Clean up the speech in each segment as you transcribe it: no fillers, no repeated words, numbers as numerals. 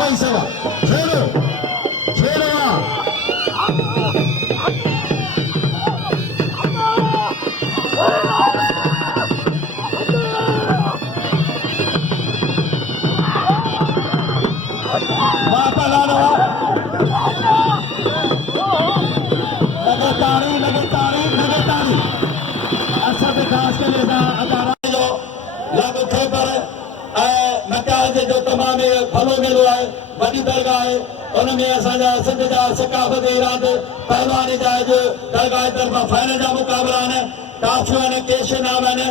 भाई सवा छेड़ो छेड़ो जो तमाम भलो मेलो है वही दरगाह है उनमें असांजा सिंध जा सकाफ़त रांद पहलवानी जा दरगाह तरफ़ा फाइनल जा मुक़ाबला आहिनि काफ़ियूं आहिनि केश नाम आहिनि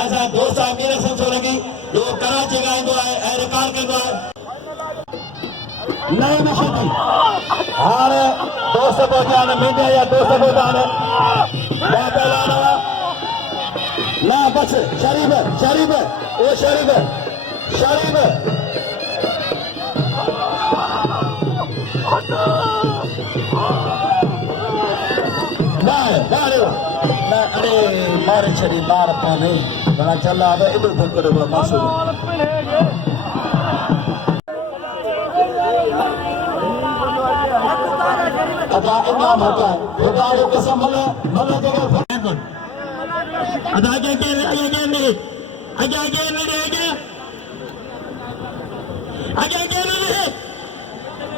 ऐं दोस्त मीर हसन सोलंकी जो कराची ॻाईंदो आहे ऐं रिकॉर्ड कंदो आहे नई नशती हाणे दोस्त पहुचा आहिनि मीडिया जा दोस्त पहुचा आहिनि ना बस शरीफ शरीफ वो शरीफ शरीफ अरे मारे छड़ी मार पाने बड़ा चला अब इधर उधर करो मासूम अदा इनाम होता है खुदा की कसम मले जगह अदा के मेरे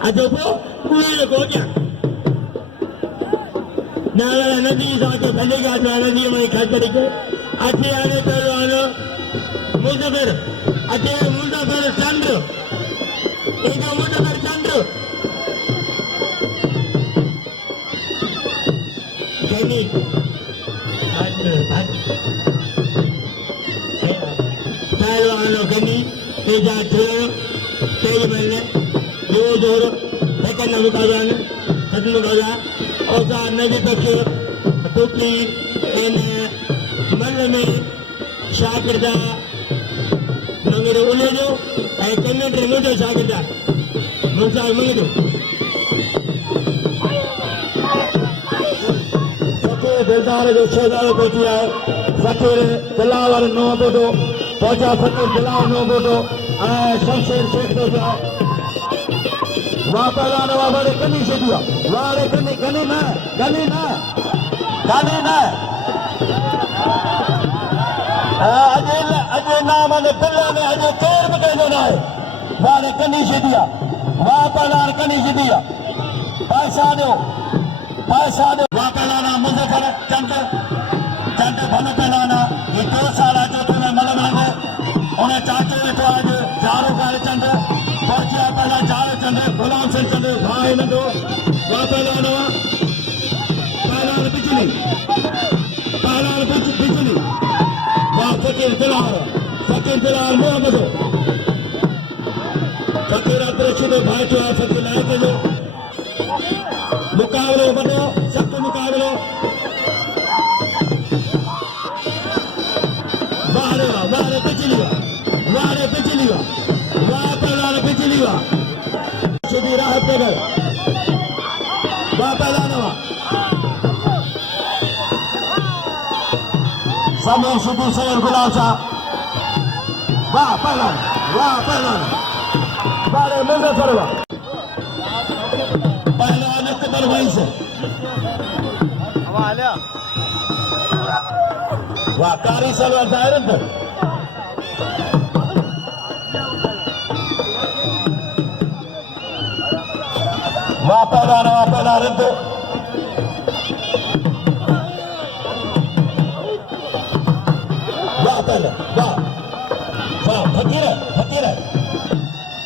अजो पूरे को क्या नाला नदी जाके बनेगा नदी में खा करके अच्छे आने पहलवान मुजफ्फर अच्छे मुजफ्फर चंद्र एक मुजफ्फर चंद्र जनी पहलवान गनी तेजा तेज महीने दो जोर सेकंड मुकाबला खत्म मुकाबला और नबी तक टोपी इन मन में शागिर्दा मंगेरो उले जो ऐं कमेंट्री मुझे शागिर्दा मुझे मंगेरो फकीर दिलदार जो शहजादो पहुंची है फकीर बिलावल नो बोडो पहुंचा फकीर बिलावल नो बोडो शमशेर शेख तो जाए वहाँ पहला वाले कनी से दिया वाले कनी कनी ना गनी ना गनी ना अजय अजय नाम ने पिल्ला ने अजय केर में कहने ना है वाले कनी से दिया वहाँ पहला कनी से दिया पैसा दो वहाँ पहला ना मुजफ्फर चंद्र चंद्र भन पहला ना ये 2 साल जो तुम्हें मलम लगे उन्हें चाचो लिखो आज चारों काले चंद्र पहुंचा पहला चार चंद्र गुलाम सिंह चंद्र भाई नंदो वहाँ पहला नवा पहला बिजली वहाँ फकीर बिलाल मोहम्मद फकीर अब्दुल भाई जो फकीर लायक जो मुकाबलो बनो सख्त मुकाबलो वारे बिजली वहाँ पहला बिजली शुद्धी राहत नगर वहाँ पहला नवा समय शुद्धी सैयद गुलाम साहब वाह पहला बारे मुजफ्फर पहला नकबर वहीं से वाह कारी सलवार दायरन तक वहाँ पहला रद्द वाह पहला वाह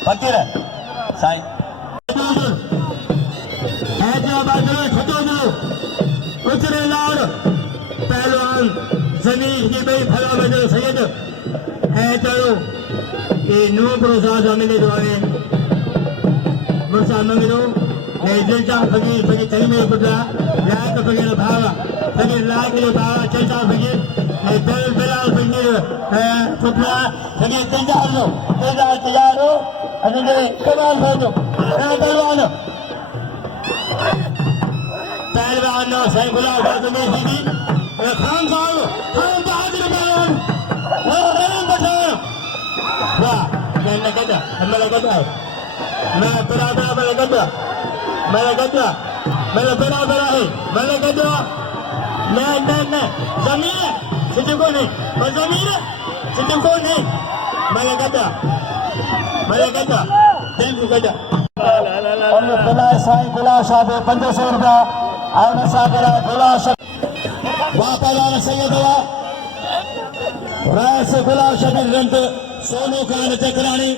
फकीर साईं हैदराबाद उचरे लाड़ पहलवान जमीन की भाई फला बजर सैयद है चलो ये नो प्रोसाद हमें दुआए मुर्सा मंगलो दिलचा फकीर चली में पुत्रा लायक फकीर भावा फकीर लायक भावा चलता फकीर बिलाल फकीर पुत्रा फकीर तैयार हो अने कमाल हो पहलवान सैफुल्लाह फातिमी दीदी खान साहब खान बहादुर पहलवान वाह मैं कहता मैं बिरा बिरा मेरे गड्ढा मेरे गड्ढा मेरे बिरा बिरा है मेरे गड्ढा नहीं जमीन सिटी को नहीं बस जमीन सिटी को नहीं मेरे गड्ढा थैंक यू गड्ढा और ये बिला साईं बिला शाह 500 रुपया आने सागरा बिला वापस सैयद हुआ राय से बिला शबीर रंत सोनू खान चक्रानी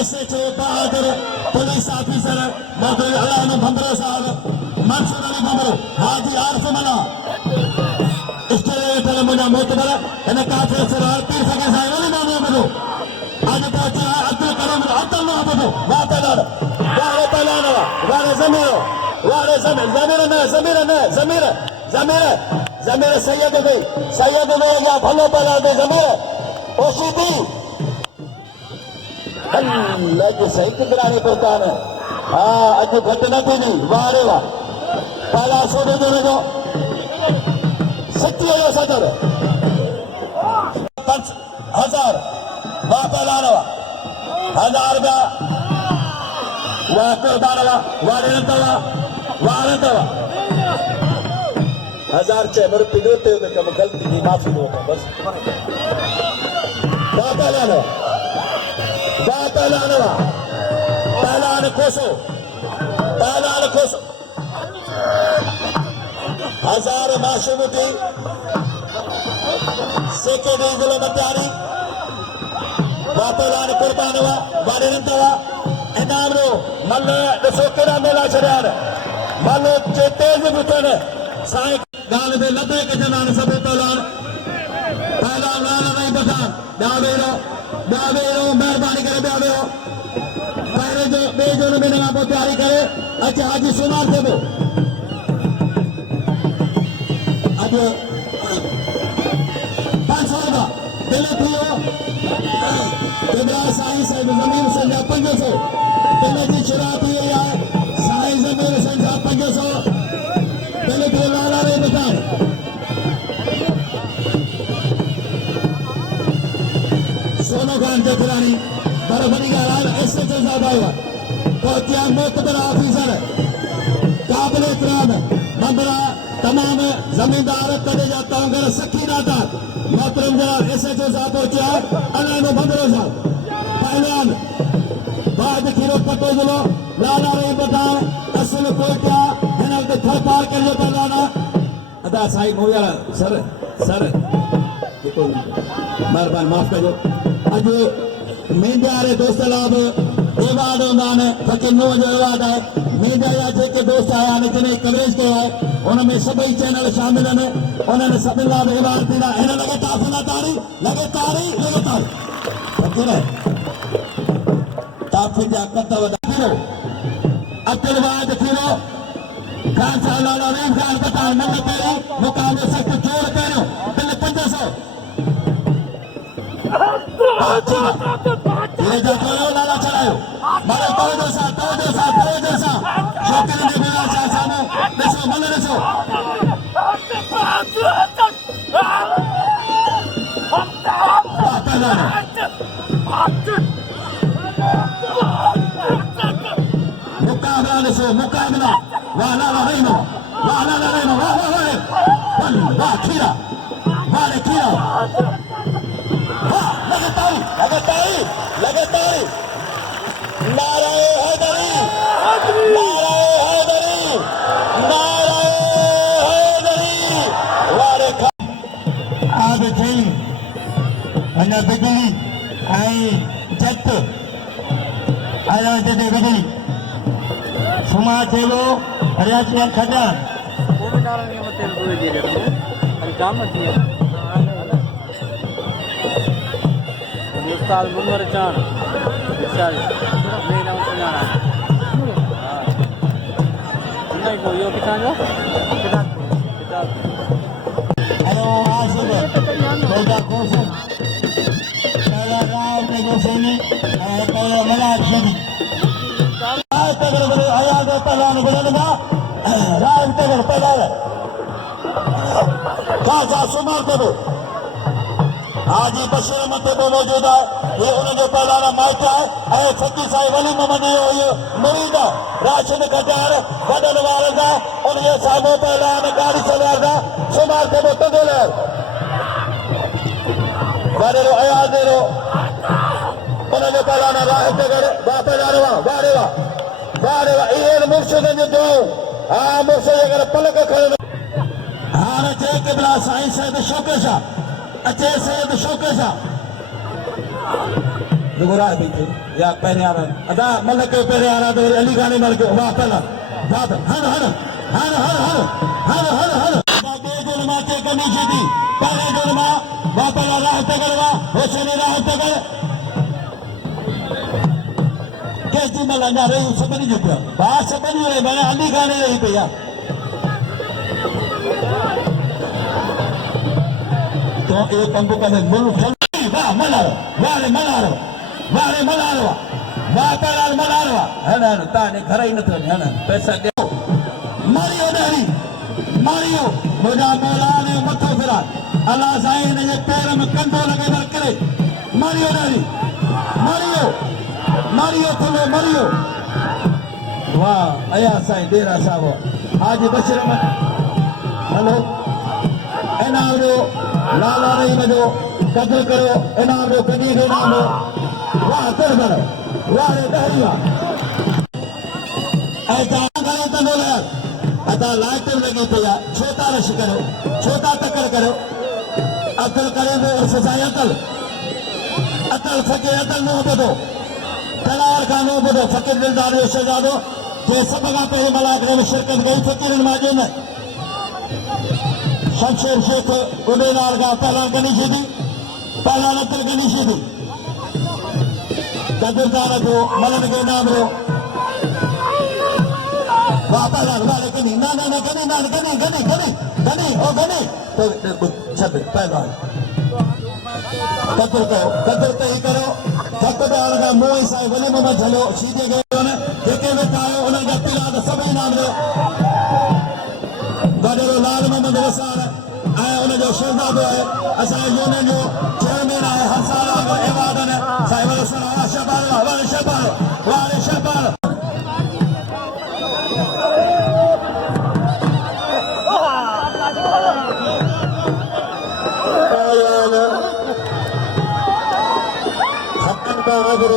SHO बहादुर पुलिस ऑफिसर मौजूद अलान भंबरो साहब मंसूर अली भंबरो हाजी आरफ मना स्टेट मुझा मोतबर इन काफिर सरार पीर फकीर साहिब ने नाम बनो आज पहुंचा अब्दुल कलाम अब्दुल मोहम्मद वारे पहलानवा वारे जमीर सैयद गई या भलो पहला दे जमीर ओशीदी लग सही टिकरानी पहचान हाँ अज घट न थी नहीं वारे वाह पहला सोने देने जो सच्ची हो सदर 5000 वाह पहला रवा 1000 रुपया वाह कुर्बानवा वारे नंतवा 1000 चे मेरे पिगोते हुए कम गलती की माफी दो बस वाह पहला पहलान खोसो 1000 मासूम थी सेक्रेटरी जिले में तैयारी वापलान कुर्बान हुआ वारे नंतवा इनाम रो मल दसो केड़ा मेला छड़ार मल चे तेज बुतन साईं गाल दे 90 के जनान सब पहलान नहीं बता दावेरो मेहरबानी करे ब्यावेरो पहले जो बेजो ने बिना आप तैयारी करे अच्छा हाजी सुनार देबो आज 500 का पहले थियो इब्राहिम साईं साहब जमीन से 500 पहले जी शुरुआत हुई है साईं जमीन से 500 पहले थियो लाला रे बता सोनू खान चक्रानी बर्फनी का हाल SHO साहब आया पहुंचा मोतबर ऑफिसर काबिल एहतराम मंदरा तमाम जमींदार कदे जाता हूँ घर सखी नाता मोहतरम जनाब SHO साहब पहुंचा अलानो भंबरो साहब पहलवान बाद खीरो पट्टो जिलो लाला रे बताओ असल कोटा हिन वक्त थर पार कर जो पहलवाना अदा साईं मोया सर मेहरबानी माफ कजो अज मीडिया वाले दोस्त लाभ एवार्ड होंगे फकीर नो जो एवार्ड है मीडिया जा जेके दोस्त आया ने जिन्हें कवरेज किया है उनमें सभी चैनल शामिल हैं उन्होंने सभी लाभ एवार्ड दिया इन्हें लगे तारी फकीर है ताफी जा कत वधारो अब्दुलवाद फिरो खान साहब लाला रहीम खान बता मन पहिरीं मुकाबले सख्त जोर करियो बिल 500 ये जो लाला चलायो मारे तो जैसा शौकीन ने बिना सामने देखो मन देखो मुकाबला वाह लाला रहीम वाह खीरा लगातार नारे हैदरी वारे आज थी अञा बिजली ऐं जत आया जॾहिं बिजली सुमा थेलो रियासी खजा साल मुनवर चाण विशाल मेरा सुनाना नहीं को यो किताब हेलो आसिफ बेटा कोसन पहला राव ने गोसेनी पहला मला खिदी आज तक आया तो पहला ने बोलेगा राव तक पहला का सुमार दो हाजी बशीर मथे पे मौजूद है ये उनजो पहलाना मैच है ऐं सची साई वली मोहम्मद यो मुरीद राशिद कटार वडन वारदा उनजे सामो पहलान गाड़ी सवारदा सुमार के मुतदले वारेरो अयादेरो उनजो पहलाना राहत करे वापरारवा वारेवा वारेवा ये मुर्शिद जो हां मुर्शिद अगर पलक खड़े हां चे के बला साईं सैयद शौकशा अच्छे सैयद शौकशा दुगरा बीते या पहले आ रहा अदा मलक के पहले आ रहा तो अली गाने मल के वाह पहला वाह हर हर हर हर हर हर हर हर बाबे जुल्मा के कमी दी पहले जुल्मा वाह पहला राह तगरवा होशनी राह तगर कैसी मलाना रही सब नहीं जुटा बात सब नहीं रही मैंने अली गाने रही भैया तो एक अंबु का मुल्क वाह मलारो वारे मलारो वारे मलारो वाह पहला मलारो है ना ताने घर ही न तो है ना पैसा दे मारियो डरी मारियो मुझा मौला ने मथो फिरा अल्लाह साईं ने पैर में कंधो लगे बर करे मारियो डरी मारियो मारियो थलो मारियो वाह अया साईं डेरा साहब आज बशीर में हेलो इनाम रो लाला नहीं बजो कदर करो इनाम रो कदी के नाम रो वाह कर करो वाह रे दहरिया ऐसा करे तो बोले अदा लाइट लगी तो या छोटा रश करो छोटा टक्कर करो अकल करे तो सजाया अकल फके अकल नो बदो तलार का नो बदो फकीर दिलदार शहजादो जे सब का पहले मलाक में शिरकत गई फकीर नमाजे में शमशेर शेख उडेलाल का पहला गनीशी थी पहला नतर गनीशी थी कदरदार को मलन के नाम रो वाह पहला वाले गनी ना ना ना गनी ना गनी गनी गनी गनी ओ गनी तो छद पहला कदर ही करो ठकदार का मोह साई वली मोहम्मद झलो सीधे गए ने जेके में आयो उन जा पिला सभी नाम रो गडरो लाल मोहम्मद रसाल आया उन जो शहजादो है असा यूनियन जो चेयरमैन है हर साल आगे इबादत है साहिब रसूल शबाल वाले शबाल हकन का नजर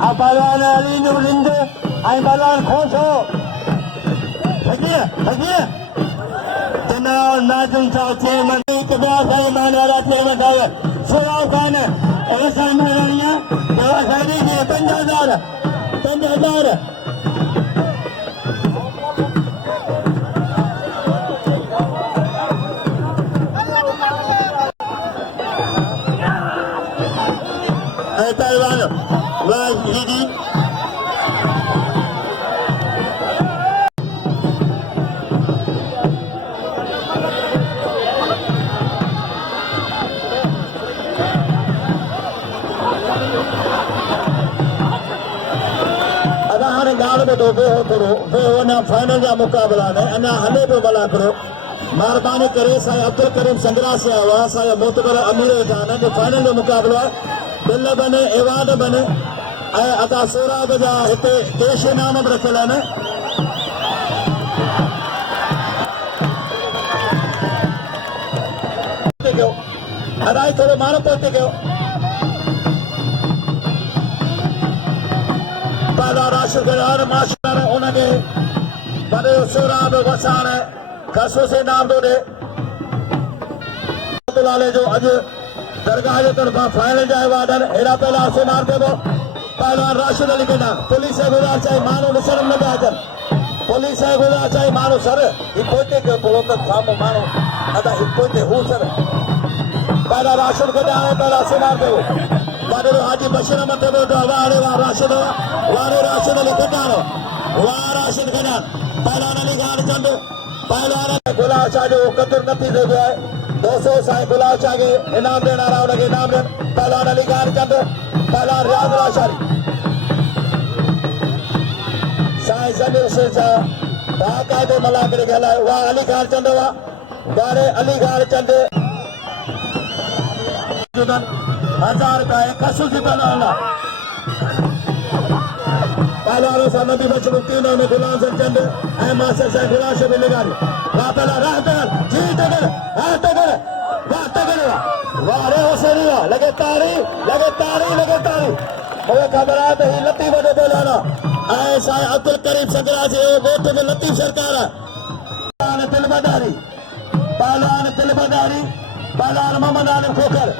Apalan Ali Nurlinde, Aymalan Khoso. Haji. Tenau Najum Chaw Chairman, Kebya Sayman Wala Chairman Dawar. छोड़ाओ Khan ऐसा मेहरानियां दवा सारी जी 5000 पहलवान वाह जी गाल में तो फाइनल जा मुकाबला ने अना हले पे भला करो मेहरबानी करे साईं अब्दुल करीम संगरा से आवा साईं मोतबर अमीर जाना जो फाइनल जो मुकाबला बिल बने एवार्ड बने अदा सोराब जा हिते देश इनाम रखियल आहिनि अदाई थोरो माण्हू पहुची कयो पहला राशिदगार मास्टर उनके बड़े सोराब वसाण खसूसी नाम दो दे लाले जो अज दरगाह के तरफा फाइनल जा एवार्ड हेड़ा पहला से मार देबो पहलवान राशिद अली के नाम पुलिस गुज़ार चाहिए मानो मिसरम न अचन पुलिस गुज़ार चाहिए मानो सर हिकोते के थोड़ो तक सामो मानो अदा हिकोते हु सर पहला राशिद के नाम पहला से मार देबो बादल हाजी बशीर मत दो वारे राशिद वारे राशिद अली कटानो वाह राशिद कटान पहलवान अली गाड़ चंद पहलवान गुलाब शाह जो कदर नथी दे गया है 200 साईं गुलाब शाह के इनाम देना रहा उनके इनाम देन पहलवान अली गाड़ चंद पहलवान रियाज राशारी साईं जमीर से बाकायदे मलाकर गया वाह अली गाड़ चंद वाह वारे अली गाड़ चंद 1000 का एक खसूसी पहलवान पहलवानों से नबी बच्चों तीनों में गुलाम से चंद मास्टर साहब गुलाम से मिलेगारी वहाँ पहला राह तगर जी तगर हाँ तगर वाह तगर वाह रे हुसैनी वाह लगे तारी मुझे खबर है तो ही लतीफ वॾो बोलाना ऐसा अब्दुल करीम संगरा से वोट में लतीफ सरकार है पहलवान दिल बदारी पहलवान मोहम्मद आलिम खोखर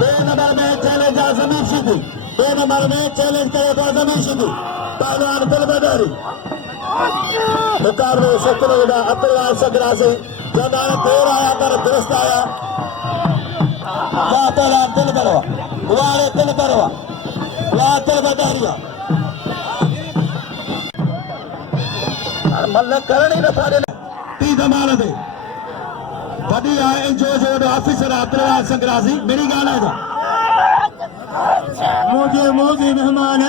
2 नंबर में चैलेंज जमीर सिद्धी 2 नंबर में चैलेंज करे तो जमीर सिद्धी पहलवान दिल बदारी मुकाबले सत्र अब्दुल संगरा से जदान देर आया पर दुरुस्त आया पहलवान दिल बरवा वाले दिल बरवा वाह दिल बदारिया मल्ल करण ही नथा ॾिन टी धमाल ते वॾी आहे जो ऑफिसर अब्दुल संगरासी मेरी ॻाल्हि आहे मुझे मेहमान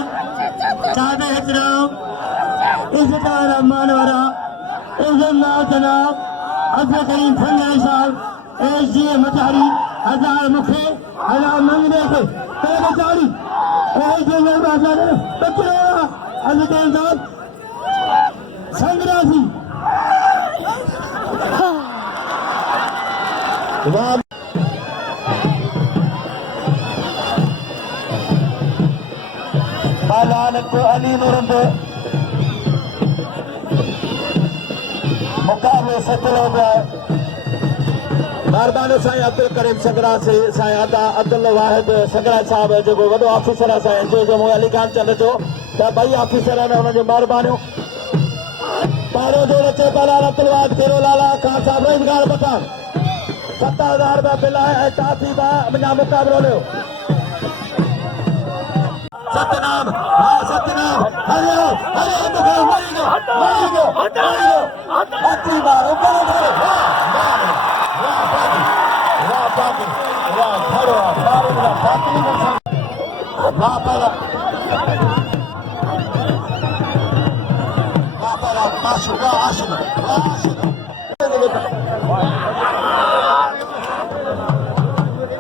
सादे एहतराम इज़्ज़तदार मानवरा इज़्ज़तदार जनाब अब्दुल करीम संगरासी साहब एसडी मचारी हजार मुखे हजार मंगने के पहले चारी एसडी बाजार बचरा अब्दुल करीम साहब संगरासी अली नूरंद मुकाबले सफल हो गया मेहरबानी साईं अब्दुल करीम संगरा से साईं अब्दुल वाहिद संगरा साहब जो वो ऑफिसर है साईं जो अली खान चंद जो भाई ऑफिसर है उन्होंने मेहरबानी पारो जो रचे पहला अब्दुल वाहिद केरो लाला खान साहब रोजगार पठान 70,000 रुपया बिल है काफी मुझा मुकाबलो लो सतनाम हाँ सतनाम हरिओ मरी गयो अच्छी बार ऊपर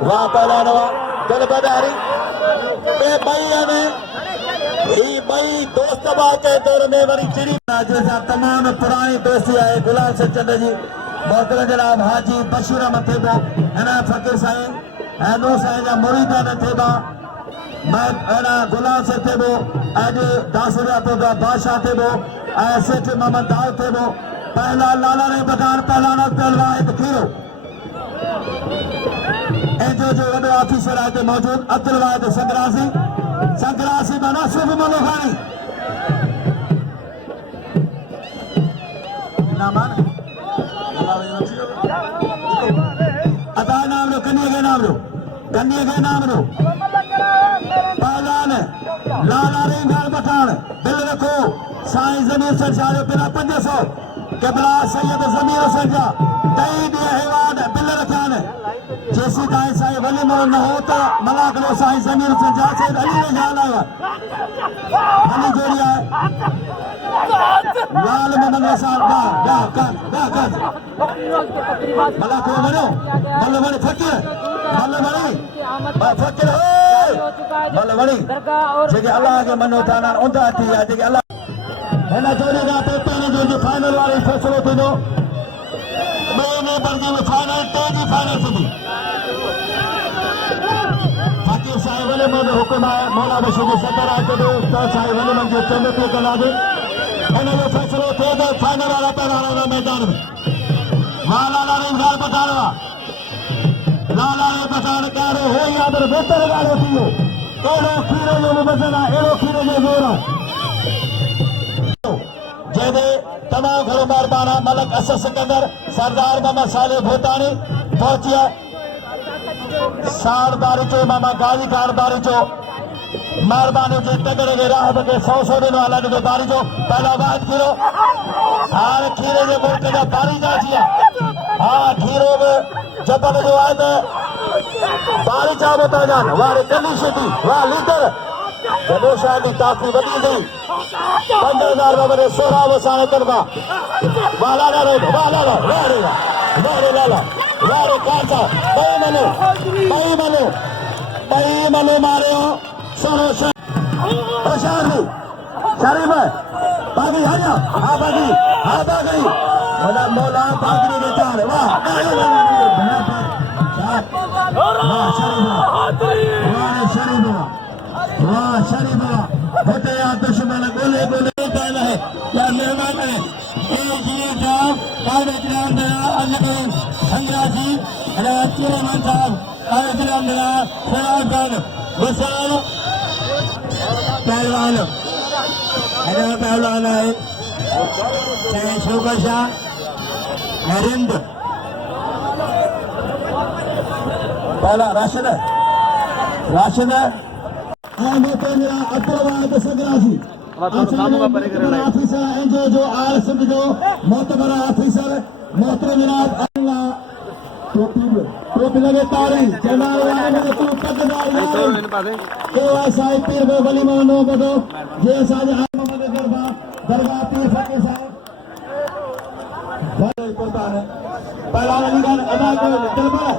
वाह पहला दिल बदारी भाई दोस्त के दौर में वरी चिड़ी तमाम पुरानी दोस्ती है गुलाम से चंद जी मोहतरम जनाब हाजी बशीर अहमद थेबो एना फकीर साईं नूर साईं जा मुरीद ने थेबा मैं एना गुलाम से थेबो आज दासुरा तो बादशाह थेबो सेठ मोहम्मद दाऊद थेबो पहला लाला ने बगान पहला न पहलवान खीरो ऑफिसर आते मौजूद अब्दुल वाहिद संग्रासी संग्रासी बना सिर्फ मलोखानी अता नाम लो कन्या के नाम लो पहलवान लाला रे नाल पठान दिल रखो साईं जमीर सरकार पिला 500 किबला सैयद जमीर हुसैन जा तई दे हिवाद बिल रखान जैसी ताई साईं वली मोल न हो तो मलाक लो साईं जमीर हुसैन जा से अली ने जान आया अली जोड़ी है लाल मोहम्मद रसाल दा कर मलाक को बनो मल्लवणी फकीर मल्लवणी फकीर मल्लवणी जेके अल्लाह के मनो थाना उंदा थी है जेके अल्लाह हेना जोड़ी दा पेपर जो फाइनल वाली फैसलो थींदो महीने भर जी फाइनल तेजी फाइनल थी फकीर साहिब वली मोहम्मद हुकुम है मौला बशीर सदर आहे तो साहिब वली मोहम्मद जो चंद पे कला दे हेना जो फैसलो थे तो फाइनल वाला पहला मैदान में लाला रे गाल पठाणवा लाला रे पठाण कारो हो यादर बेहतर गालो थियो एड़ो खीरो जो वजन है एड़ो खीरो जो जोर है जेदे तमाम घणो मेहरबाना मलक असद सिकंदर सरदार मामा साले भोतानी पहुंचिया साल बारिचो मामा गाजी खान बारिचो मेहरबानी जे तगड़े के राह के 100 दिन वाला जो बारिचो पहला बात खीरो हार खीरे जे मुल्क का बारी जा छिया हाँ खीरो में जबल जो है तो बारी जा बता जान वारे कली शेती वाह लीडर गणेशा की ताकि बदी गई 15,000 बने 16 वसाने तनवा वाला रे वारे काचा भाई मनो मारे हो सुनो प्रशांत शरीफ बागी हरिया हाँ बागी मोला मोला बागी के चार वाह शरीफ होते यार दुश्मन गोले कहना है या मेहमान है कार्यक्रम संग्रासी चेयरमैन साहब कार्यक्रम विशाल पहलवान पहलवान है शुगर शाह नरेंद्र पहला राशिद है अब्दुल संग्रासी ऑफिसर एनजीओ जो आल सिंध जो मोतबर ऑफिसर मोहतरम जनाब अल्लाह टोपी लगे तारी जमाल वाले में तू पकड़दार के एसआई पीर वो वली मोहनो बदो ये साज मोहम्मद दरबार पीर फकीर साहब बड़े कुर्बान है पहला निगान अदा को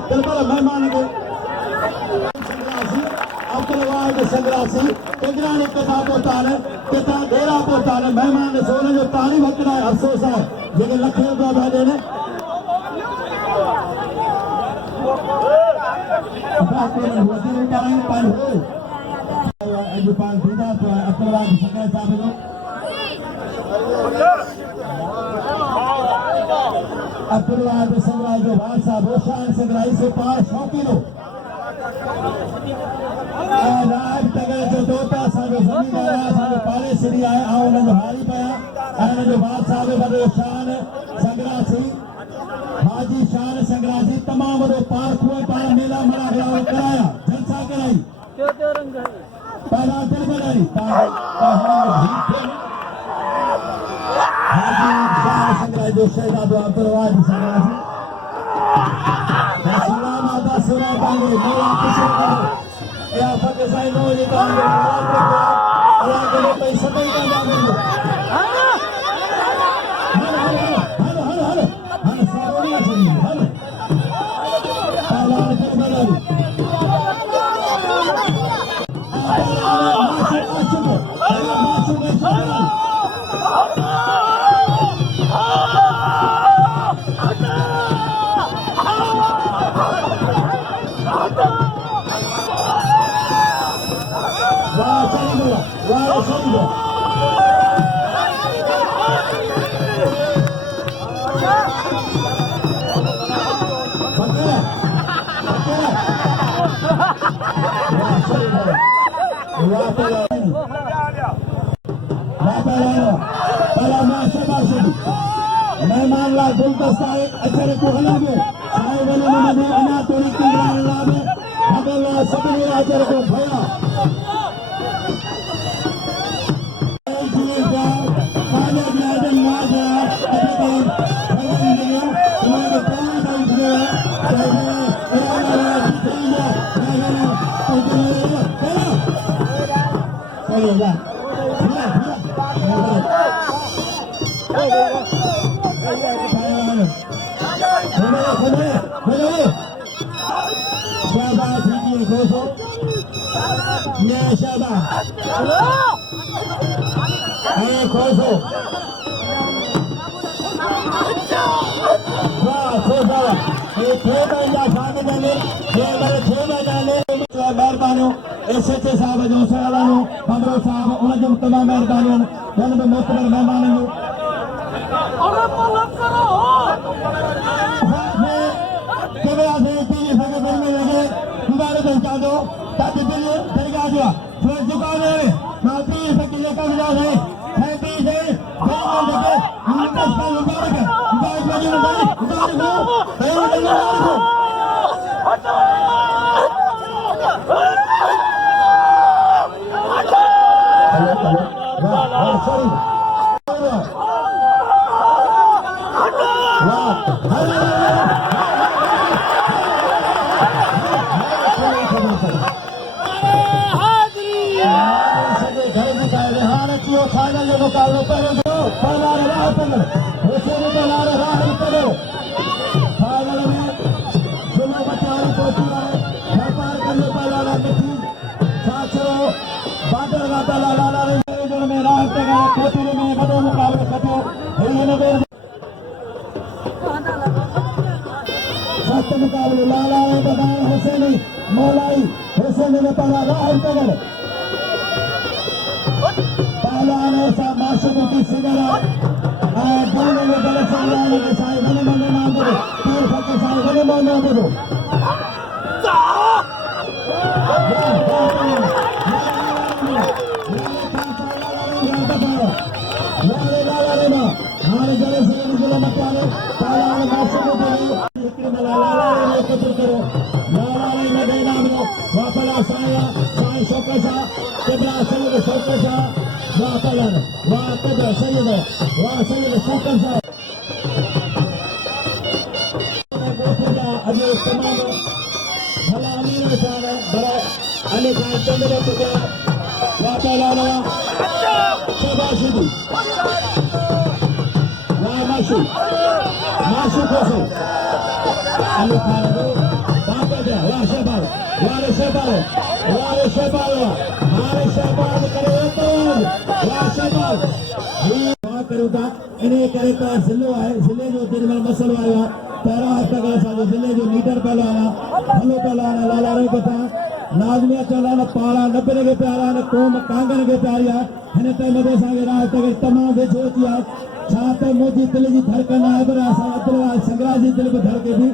दिलबर मेहमान के संग्रासी इग्रानी कथा पोतान कथा डेरा पोतान मेहमान सोने जो ताली वकड़ा है अफसोस है जेके लखे रुपया भेजे ने अब्दुल वाहिद संग्राही जो बादशाह रोशान संग्राही से 500 किलो राज तगड़े जो दोता साजो जमींदार साजो पाले सिरी आए आओ न जो हारी पया आने जो बादशाह बड़े शान संग्रासी हाजी शान संग्रासी तमाम बड़ो पार्क हुए पार मेला मरा ग्राउंड कराया जलसा कराई पहला दिल बनाई हाजी शान संग्रासी जो शहीद अब्दुल वाहिद संग्रासी सलाम आदा सुरा बांगे मोला किसे या फतेह साईं नो ये काम अल्लाह के लिए पैसा नहीं का नाम लो हेलो सारोनिया सुनी हेलो पहला कर बदल मेहमान लाल गुलदस्ता एक अचरे को हलावे साई वाले नमदे अना तोरी किंद्रान लावे अगला सबने अचरे को भया पाले गार्डन माजा अभी भगवान ने तुम्हारे पाले दाइले चाहे इराना दिया चलेगा शाबाश लीजिए दोस्तों ये शाबाश खोसो वाह खोसा ये खेल या सागे जाने ये मेरे खेल जाने मेहरबानी एसएचओ साहब जो सलानो पंद्रो साहब उन जो तमाम मेहरबानी उन में मोहतर मेहमान और पलक करो केवल आसे तीन सके दिन में लगे तुम्हारे दस्ता दो ताकि दिल दरगाह जो फिर झुका दे ना तीन सके लेकर जा रहे है तीन से फिर लगे उनका साल मुबारक है मुबारक बजे मुबारक हो फाइनल जो मुकाबला पहले पहला रहा तक उसे भी पहला रहा तक फाइनल में जुम्मा बचाने पहुंची है व्यापार करने पहला रहा मिठी साक्षरो बादल गाता लाला रे जोड़ में राह तक कोटिले में बड़ो मुकाबला करो ये ने बेर सत्य मुकाबले लाला रे बदान हुसैनी मौलाई हुसैनी ने पहला राह तक ऐसा माशूकों की सिगरा दोनों में गलत संज्ञान के साथ बने बने नाम दो तीर फटे साथ बने बने नाम दो हमारे जले से निकलो मत आने ताला माशूकों के लिए जिक्र में लाला ने एकत्र करो लाला ने दे नाम दो वापला साया साई शोकशा किबला सैयद शोकशा वापलन वाकदा सैयद वा सैयद शोकशा अभी तमाम भला अमीर निशान है बड़ा अली खान चंद्र टुका वापला शाबाशी माशू माशू खोसो अली खान दो बापा दे वाह शबाल वारे शबाल हारे शबाल करे तो वाह शबाल ये करूंगा इन्हें करे तो जिले है जिले जो दिन में मसलो आया तेरा हफ्ता का साथ जिले जो लीडर पहलवाना हलो पहलवाना लाला रे बता लाजमिया चलाना पारा नब्बे के प्यारा ने कोम कांगन के प्यारिया हने ते मदे सागे रात तक तमाम से जोतिया छाते मोजी दिल की धड़कन है बरा सा अब्दुल संग्राजी दिल को धड़के भी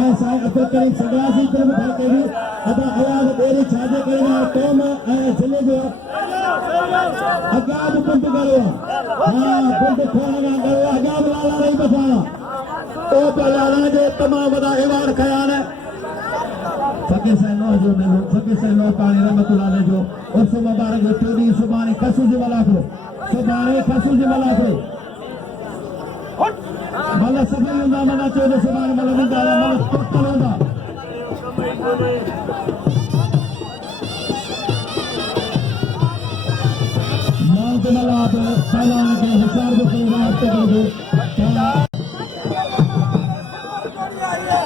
आए साई अब्दुल करीम संग्राजी दिल को धड़के भी अदा आयाद बेरी छाजे करना कोम जिले जो अगाब कुंट करो हां कुंट खोलना करो अगाब लाला नहीं बचाना तो पहला जो तमाम बड़ा इवार खयाल है फकीर से नो जो मेलो फकीर से नो पानी रहमतुल्लाह जो उस मुबारक जो टोडी सुबानी खसू जी वाला को सुबानी खसू जी वाला को मला सफाई होगा मला चौदह सुबानी मला निकाला मला टोटल होगा मौत मला आप सलाम के हिसाब से बात करेंगे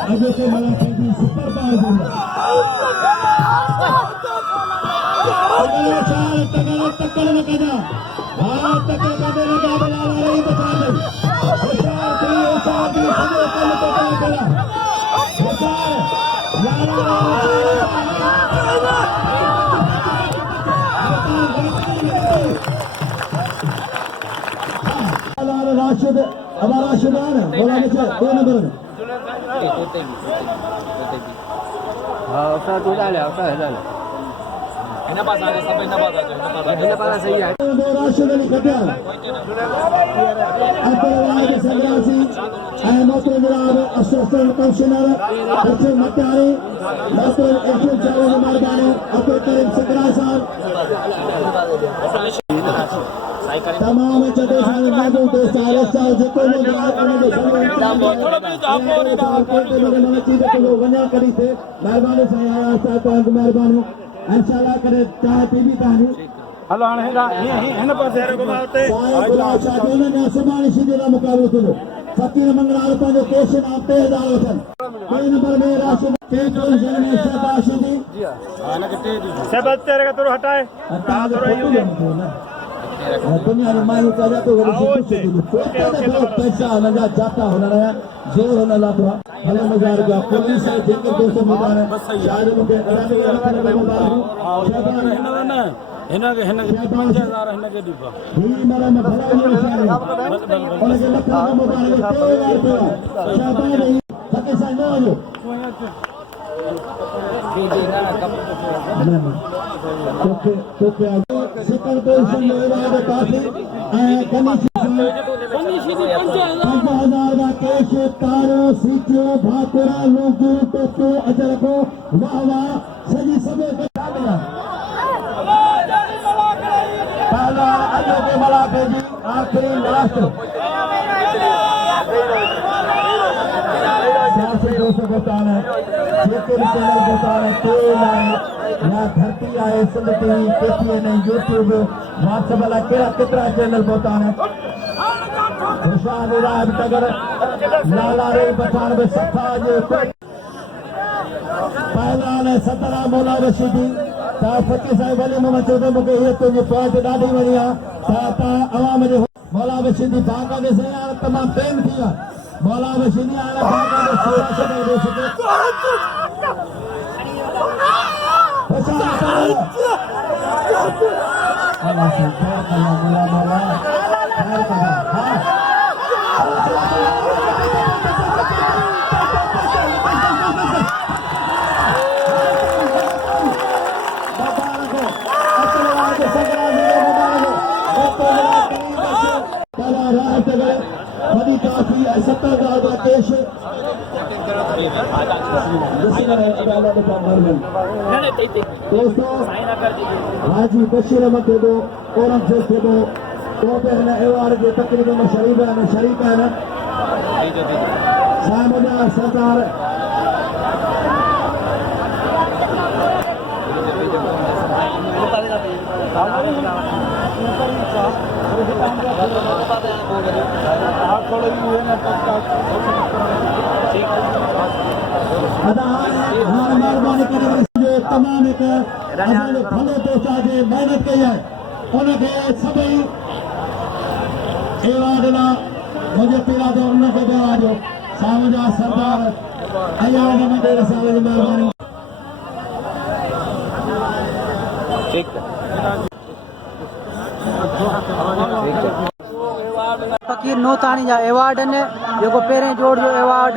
अजय के मला कहती सुपर पावर दूंगा अगले चार तकल में कदा हाँ तकल कदे लगा बला रही बचा दे चार दी सदे कल तो कल करा चार यार राशिद हमारा शुभान है बोला मुझे 2 नंबर में राशिद अली खटियाल अब्दुल संग्रासी मोहतरम जनाब असिस्टेंट कमिश्नर बच्चे मत्यारी मोहतरम एक्शन चावल मेहरबानी अब्दुल करीम सिकरा साहब तमाम जगह सारे मौजूद दोस्त साल जितो भी करी थे मेहरबानी साईं आया मेहरबानी इंशाल्लाह करे चाय पी भी तानी हलो हाणे हिन पासे सुभाणे सीधे का मुकाबलो थींदो फकीर मंगलाल पंहिंजो केस नाम ते हज़ार वठनि ॿिए नंबर में राशिद टे पोज़ीशन में शहबाज शिदी शहबाज तेरे का तुर हटाए दुनिया में मायूं करिया तो पैसा हुनजा जाता हुन जोर हुन लाथो हल मज़ार जा पुलिस जेके दोस्त मिलाने शायद मूंखे हिनखे 5000 हिनखे ॾिबा ही मरा में भला ही निशान उनके लखा का मुबारक कई बार कयो शाबाश नहीं फके सा न हो सिकर पोजीशन में वाले काफी कनीशी 5000 का कैश तारो सीचो भातरा लोगो टोटो अजर को वाह वाह सजी सबे का पहला अजय के मलाके जी आखिरी लास्ट दोस्तों बताना या धरती आए Sindh TV KTN YouTube WhatsApp वाला केतिरा चैनल बताना निराज टगर लाला रे पठान में सफा जो पहला ने 17 मौला रशीदी फकीर साहिब वली मोहम्मद चौधरी मूंखे हीअ तुंहिंजी पॉइंट ॾाढी वणी आहे अवाम जो मौला रशीदी भागा जे साईं हाणे तमामु प्रेम थी वियो मौला रशीदी हाणे भागा जे सेवा छॾे बड़ी काफी 70,000 का केश दोस्तों हाजी बशीर अहमद थे औरंगजेब थे तो हिन अवार्ड जे तकरीब में शरीक आहिनि साहिब सरदार मेहरबानी करे तमाम एक भले दोस्त जे मेहनत कई है उनके सभी अवार्ड ना मुझे पीला तो उनके दिया जो सामजा सरदार अयाज अहमद रसाल जी मेहरबानी फकीर नोतानी जा एवार्ड ने जो पहिरें जोड़ जो एवार्ड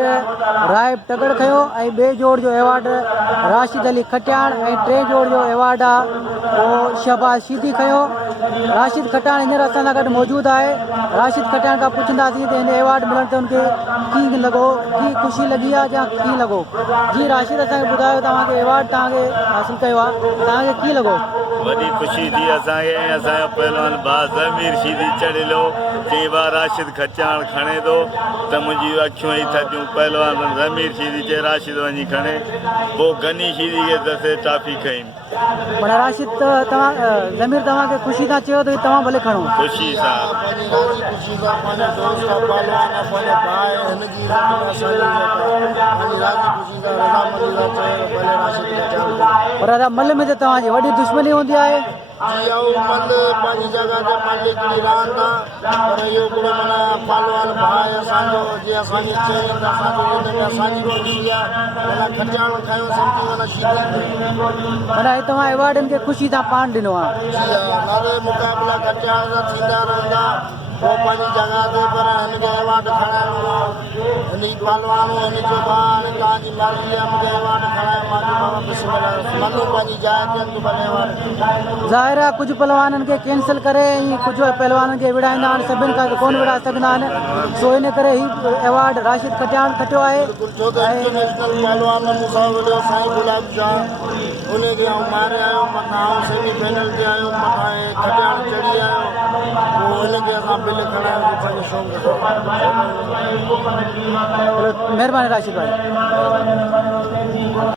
राइब टगड़ खयो ऐं ॿिए जोड़ जो एवार्ड राशिद अली खटियाण ऐं टे जोड़ जो एवार्ड आहे उहो शहबाज शीदी खयो राशिद खटियाण हींअर असां सां गॾु मौजूदु आहे राशिद खटियाण खां पुछंदासीं त हिन एवार्ड मिलण ते हुनखे कीअं लॻो की ख़ुशी लॻी आहे या कीअं लॻो जी राशिद असांखे ॿुधायो तव्हांखे एवार्ड तव्हांखे हासिलु कयो आहे तव्हांखे कीअं लॻो वॾी ख़ुशी थी असांखे असांजो पहलवान भाउ ज़मीर शीदी चढ़ियो चई बार राशिद खटियाण खणे थो त मुंहिंजी अखियूं ई थधियूं पहलवान ज़मीर शीदी चए राशिद वञी खणे पोइ गनी शीदी खे दसे टाफी खईं पर राशिद तव्हां ज़मीर तव्हांखे ख़ुशी सां चयो त तव्हां भले खणो ख़ुशी सां पर दादा मल में त तव्हांजी वॾी दुश्मनी हूंदी आहे मल पंहिंजी जॻह ते मालिक निरान था पर इहो हिकिड़ो माना पालवान भाउ आहे असांजो जीअं असांजी चई असांजी असांजी ख़ुशी आहे माना खटियाण खयो सम्झी माना शीदी माना तव्हां एवार्डनि खे ख़ुशी सां पाण ॾिनो आहे नाले मुक़ाबिला खटियाण जा थींदा रहंदा पोइ पंहिंजी जॻह ते पर हिनखे एवार्ड खणाइणो हिन पालवान हिन जो भाउ हिन तव्हांजी मर्ज़ी आहे मूंखे अवार्ड खणायो मां चयो बाबा बिस्मिल्लाह मनु पंहिंजी जाइ ते तूं भले अवार्ड ज़ाहिर आहे कुझु पहलवाननि खे कैंसिल करे ऐं कुझु पहलवाननि खे विड़ाईंदा आहिनि सभिनि खां कोन विड़ाए सघंदा आहिनि सो इन करे ही अवार्ड राशिद खटियाण खटियो आहे छो त इंटरनेशनल पहलवान मूंसां वॾो साईं गुलाब शाह उनखे आउं मारे आयो मथां आउं सेमी फाइनल ते आयो मथां खटियाण चढ़ी आयो पोइ हिनखे असां बिल खणायो पंहिंजो शौक़ु महिरबानी राशिद भाई